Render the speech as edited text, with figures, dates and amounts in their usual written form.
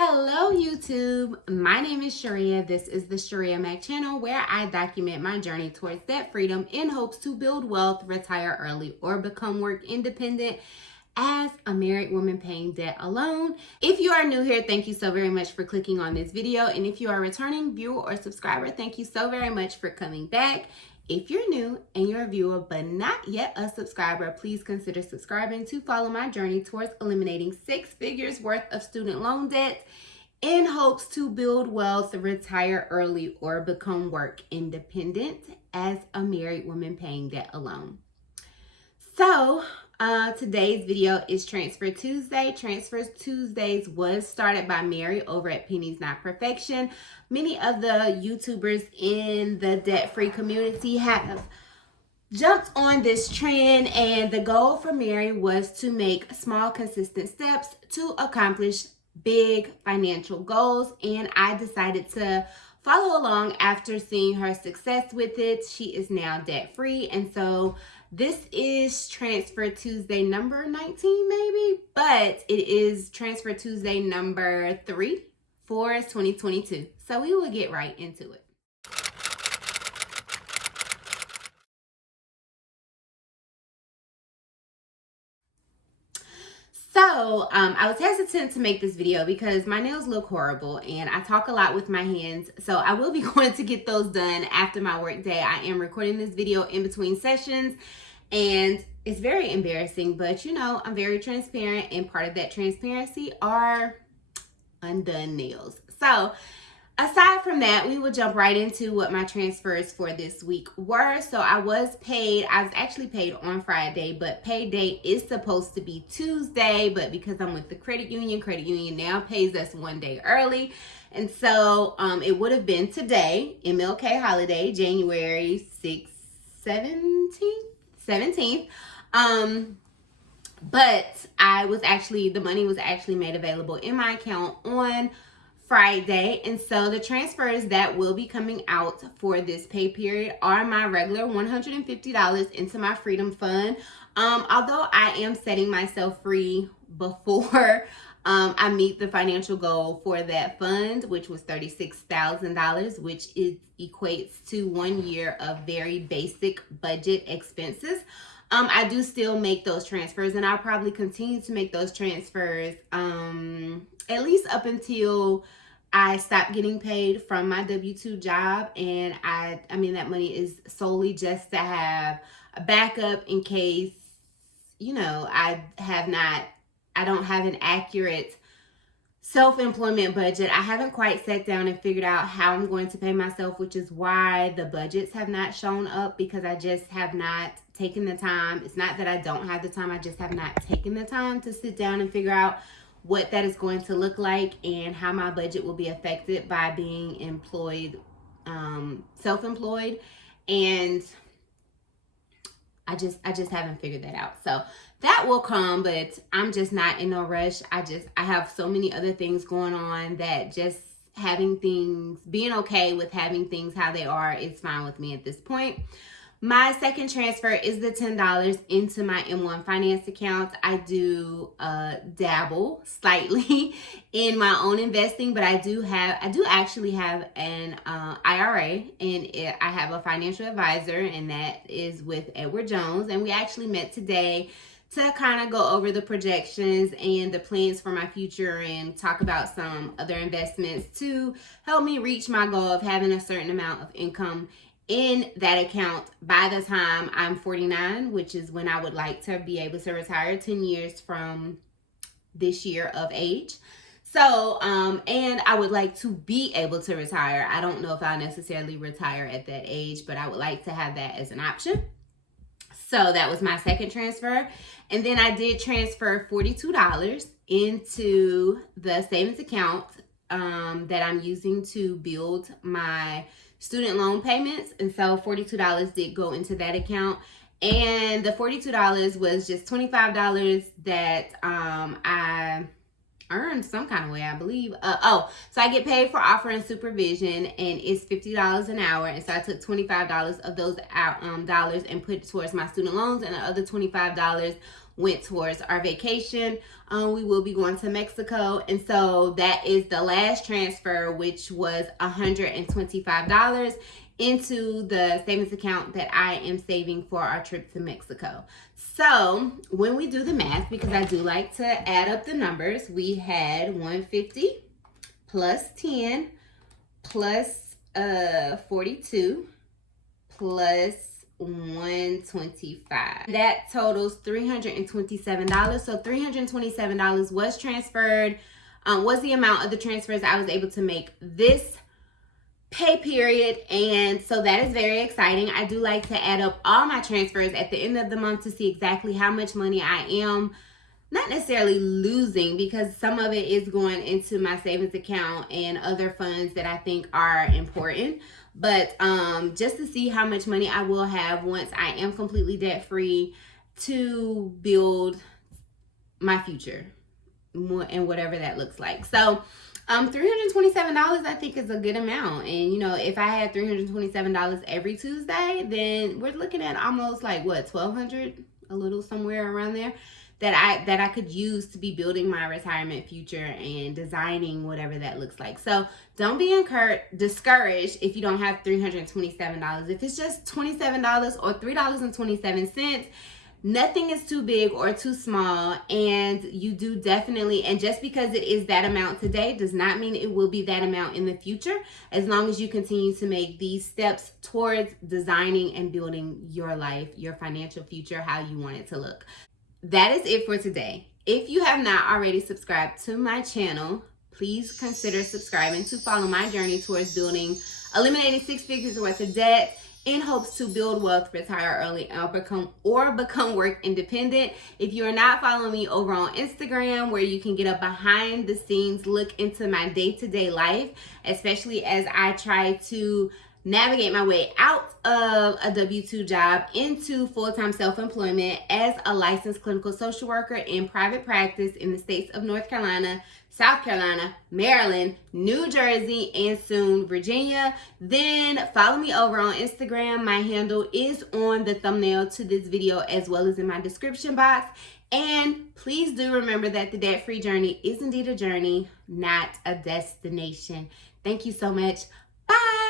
Hello YouTube, my name is Shirria. This is the Shirria Mac channel where I document my journey towards debt freedom in hopes to build wealth, retire early, or become work independent as a married woman paying debt alone. If you are new here, thank you so very much for clicking on this video. And if you are a returning viewer or subscriber, thank you so very much for coming back. If you're new and you're a viewer but not yet a subscriber, please consider subscribing to follow my journey towards eliminating 6 figures worth of student loan debt in hopes to build wealth, retire early, or become work independent as a married woman paying debt alone. So today's video is Transfer Tuesday. Transfer Tuesdays was started by Mary over at Pennies, Not Perfection. Many of the YouTubers in the debt-free community have jumped on this trend, and the goal for Mary was to make small, consistent steps to accomplish big financial goals, and I decided to follow along after seeing her success with it. She is now debt-free, and so this is Transfer Tuesday number 19 maybe, but it is Transfer Tuesday number 3 for 2022. So we will get right into it. So I was hesitant to make this video because my nails look horrible and I talk a lot with my hands. So I will be going to get those done after my work day. I am recording this video in between sessions and it's very embarrassing, but you know, I'm very transparent, and part of that transparency are undone nails. So aside from that, we will jump right into what my transfers for this week were. So I was actually paid on Friday, but pay date is supposed to be Tuesday, but because I'm with the credit union now pays us 1 day early. And so it would have been today, MLK holiday, January 6th, 17th. But the money was actually made available in my account on Friday, and so the transfers that will be coming out for this pay period are my regular $150 into my freedom fund. Although I am setting myself free before I meet the financial goal for that fund, which was $36,000, which equates to 1 year of very basic budget expenses. I do still make those transfers, and I'll probably continue to make those transfers at least up until I stop getting paid from my W-2 job. And I mean, that money is solely just to have a backup in case, you know, I don't have an accurate self-employment budget. I haven't quite sat down and figured out how I'm going to pay myself, which is why the budgets have not shown up, because I just have not taken the time. It's not that I don't have the time, I just have not taken the time to sit down and figure out what that is going to look like and how my budget will be affected by being employed, self-employed. And I just haven't figured that out. So that will come, but I'm just not in no rush. I have so many other things going on that just being okay with having things how they are is fine with me at this point. My second transfer is the $10 into my M1 finance account. I do dabble slightly in my own investing, but I do actually have an IRA, and I have a financial advisor, and that is with Edward Jones. And we actually met today to kind of go over the projections and the plans for my future and talk about some other investments to help me reach my goal of having a certain amount of income in that account by the time I'm 49, which is when I would like to be able to retire 10 years from this year of age. So, and I would like to be able to retire. I don't know if I'll necessarily retire at that age, but I would like to have that as an option. So that was my second transfer. And then I did transfer $42 into the savings account that I'm using to build my student loan payments. And so $42 did go into that account. And the $42 was just $25 that I earned some kind of way, I believe. So I get paid for offering supervision, and it's $50 an hour. And so I took $25 of those dollars and put towards my student loans, and the other $25 went towards our vacation. We will be going to Mexico. And so that is the last transfer, which was $125 into the savings account that I am saving for our trip to Mexico. So when we do the math, because I do like to add up the numbers, we had 150 plus 10 plus 42 plus 125. That totals $327. So $327 was transferred, was the amount of the transfers I was able to make this pay period. And so that is very exciting. I do like to add up all my transfers at the end of the month to see exactly how much money I am not necessarily losing, because some of it is going into my savings account and other funds that I think are important. But just to see how much money I will have once I am completely debt free to build my future and whatever that looks like. So $327 I think is a good amount. And you know, if I had $327 every Tuesday, then we're looking at almost like what, $1,200, a little somewhere around there, that I could use to be building my retirement future and designing whatever that looks like. So don't be discouraged if you don't have $327. If it's just $27 or $3.27, nothing is too big or too small. And you do definitely, and just because it is that amount today does not mean it will be that amount in the future, as long as you continue to make these steps towards designing and building your life, your financial future, how you want it to look. That is it for today. If you have not already subscribed to my channel, please consider subscribing to follow my journey towards eliminating 6 figures worth of debt in hopes to build wealth, retire early, or become work independent. If you are not following me over on Instagram, where you can get a behind the scenes look into my day-to-day life, especially as I try to navigate my way out of a W-2 job into full-time self-employment as a licensed clinical social worker in private practice in the states of North Carolina, South Carolina, Maryland, New Jersey, and soon Virginia, then follow me over on Instagram. My handle is on the thumbnail to this video as well as in my description box. And please do remember that the debt-free journey is indeed a journey, not a destination. Thank you so much. Bye.